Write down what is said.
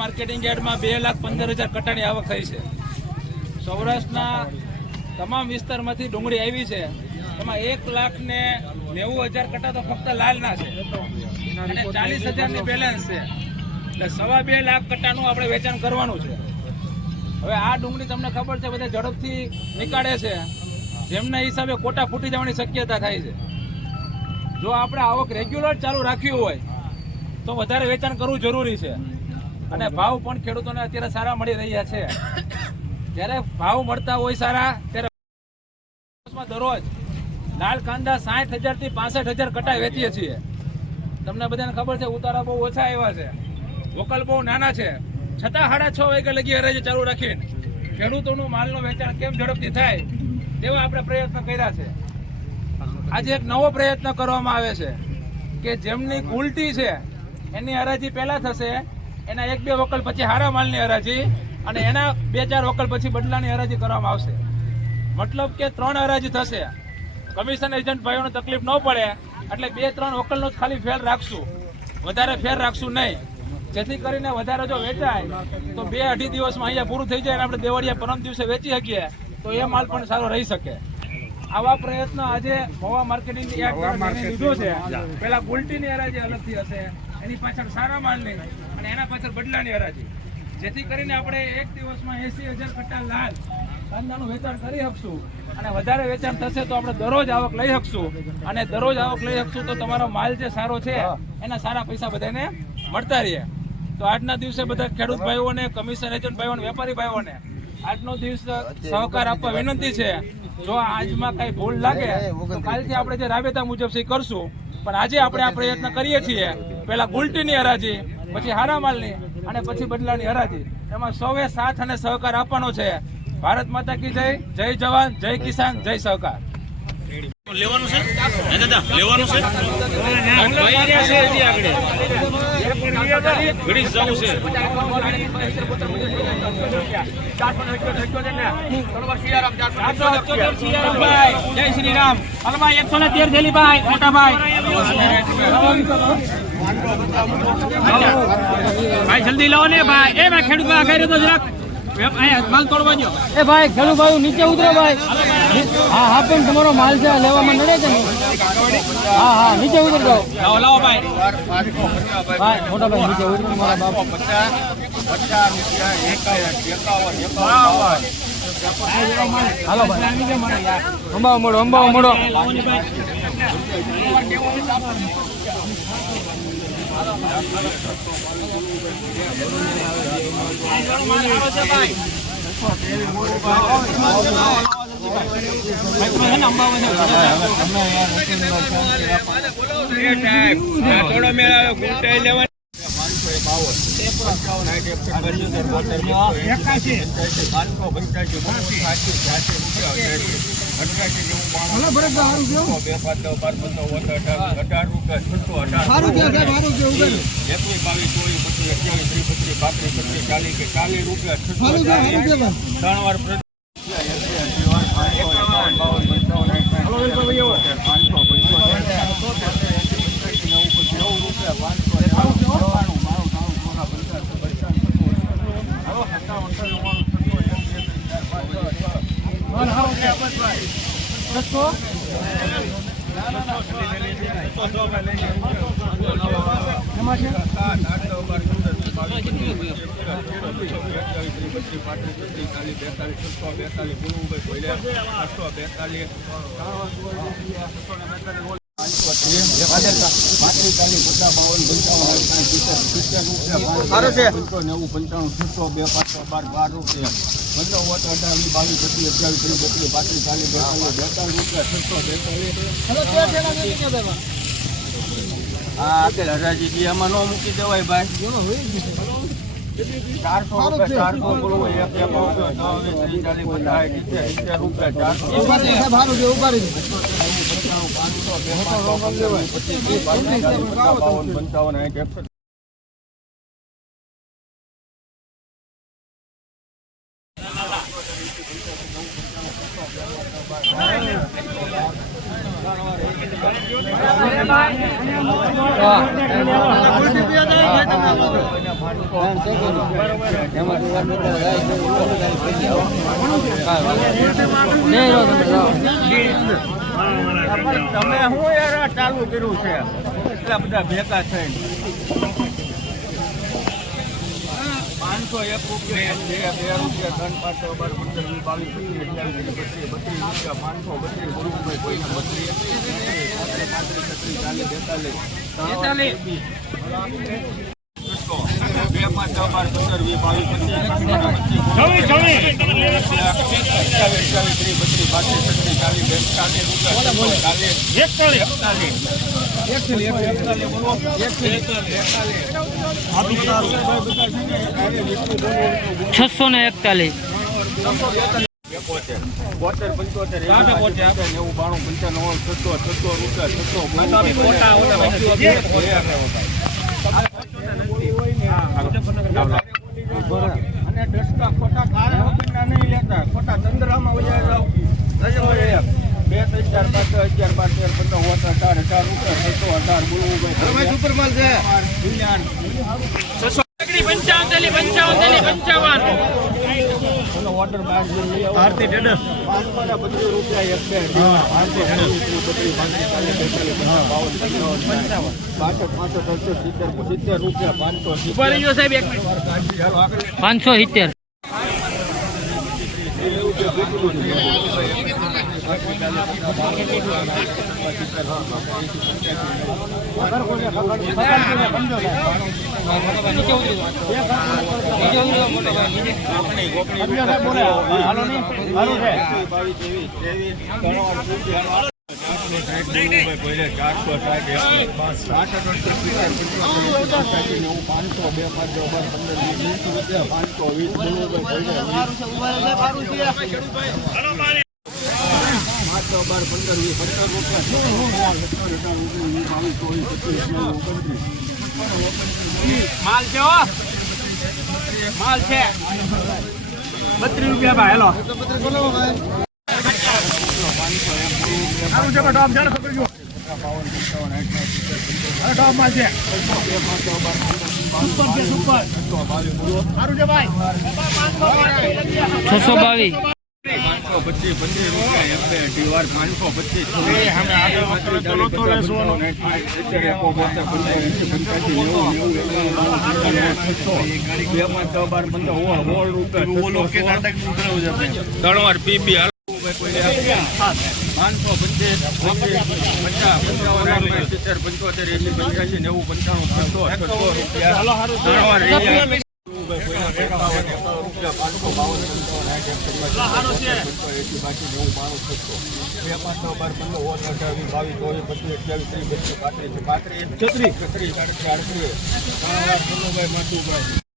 Marketing યાર્ડમાં 2,15,000 કટ્ટાની આવક થઈ છે. સૌરાષ્ટ્રના તમામ વિસ્તારમાંથી ડુંગળી આવી છે. એમાં 1,90,000 કટ્ટા તો ફક્ત લાલના છે અને 40,000ની બેલેન્સ છે. એટલે 2.5 લાખ કટ્ટાનું આપણે વેચાણ કરવાનું છે. હવે આ ડુંગળી તમને ખબર છે બધા ઝડપથી નીકાળે છે, જેમના હિસાબે કોટા ફૂટી જવાની શક્યતા થાય છે. જો આપણે આવક રેગ્યુલર ચાલુ રાખ્યું હોય તો વધારે વેચાણ કરવું જરૂરી છે અને ભાવ પણ ખેડૂતોને અત્યારે સારા મળી રહ્યા છે. જ્યારે ભાવ મળતા હોય સારા ત્યારે દરરોજ લાલ કાંદા 60,000 થી 65,000 કટ્ટા વેચીએ છીએ. તમને બધાને ખબર છે ઉતારા બહુ ઓછા આવ્યા છે, વોકલ બહુ નાના છે, છતાં 6:30 વાગ્યા લગી હરાજી ચાલુ રાખીને ખેડૂતોનું માલનું વેચાણ કેમ ઝડપથી થાય તેવા આપણે પ્રયત્ન કર્યા છે. આજે એક નવો પ્રયત્ન કરવામાં આવે છે કે જેમની ઉલટી છે એની હરાજી પહેલા થશે, એના 1-2 વકલ પછી હારા માલની હરાજી અને એના 2-4 વકલ પછી બદલાની હરાજી કરવામાં આવશે. મતલબ કે 3 હરાજી થશે. કમિશન એજન્ટ ભાઈઓને તકલીફ ન પડે એટલે 2-3 વકલનો જ ખાલી ફેર રાખશું, વધારે ફેર રાખશું નહીં, જેથી કરીને વધારે જો વેચાય તો 2-2.5 દિવસમાં અહીંયા પૂરું થઈ જાય અને આપણે દેવાળિયા પરમ દિવસે વેચી શકીએ તો એ માલ પણ સારો રહી શકે. આવા પ્રયત્ન આજે મહુવા માર્કેટિંગ યાર્ડ લીધો છે. પેલા ઉલટીની હરાજી અલગથી હશે, એની પાછળ સારા માલની અને એના પાછળ બદલાની હરાજી, જેથી કરીને આપણે એક દિવસમાં 80,000 કટ્ટા લાલ કાંદાનું વેચાણ કરી શકશું અને વધારે વેચાણ થશે તો આપણે દરરોજ આવક લઈ શકશું અને દરરોજ આવક લઈ શકશું તો તમારો માલ જે સારો છે એના સારા પૈસા બધાને મળતા રહે. તો આજના દિવસે બધા ખેડૂત ભાઈઓને, કમિશન એજન્ટ ભાઈઓને, વેપારી ભાઈઓને આજનો દિવસ સહકાર આપવા વિનંતી છે. જો આજમાં કઈ ભૂલ લાગે તો કાલથી આપણે જે રાબેતા મુજબ સહી કરશું, પણ આજે આપણે આ પ્રયત્ન કરીએ છીએ. પહેલા ગુલટીની હરાજી, પછી હારા માલની અને પછી બદલાની હરાજી, એમાં સૌએ સાથ અને સહકાર આપવાનો છે. ભારત માતા કી જય, જય જવાન, જય કિસાન, જય સહકાર. લેવાનું છે દાદા, લેવાનું છે ઘડી જવું છે. જય શ્રી રામ. 113 થેલી ભાઈ, મોટા ભાઈ ભાઈ જલ્દી લાવો ને ભાઈ. એ ભાઈ ખેડૂત ભાઈ આખરે તો જરાક માલ તોડવા દો. એ ભાઈ ખેડૂત ભાઈ નીચે ઉતરો ભાઈ. હા હા પણ તમારો માલ છે લેવામાં નડે છે ને. હા હા નીચે ઉતર જાઓ. લાવો લાવો ભાઈ. ભાઈ મોટા ભાઈ નીચે ઉતરો મારા બાપ. 50 હાલો ભાઈ અંબાવો મોડો, અંબાવો મોડો. હરાજી આમાં ન મૂકી દેવાય ભાઈ. 400 રૂપિયા 400 બોલવો 1 રૂપિયા વાહ તમે શું યાર ચાલુ કર્યું છે એટલા બધા ભેગા થઈને 501 રૂપિયા 2 રૂપિયા 3 5 12 15 22 રૂપિયા 532 રૂપિયા કોઈને 641 અને દસકા ખોટા કાળા વગરના નહીં લેતા ખોટા ચંદ્રામાં વયા જાવ 2 3 4 5 11 12 13 14 રૂપિયા 618 સુપર માલ છે ઓર્ડર બાર ભારતી ટેડસ 532 રૂપિયા એક બે ભારતી ટેડસ 570 રૂપિયા 570 માલ છે માલ છે 32 રૂપિયા ભાઈ હેલો માલ છે 622 32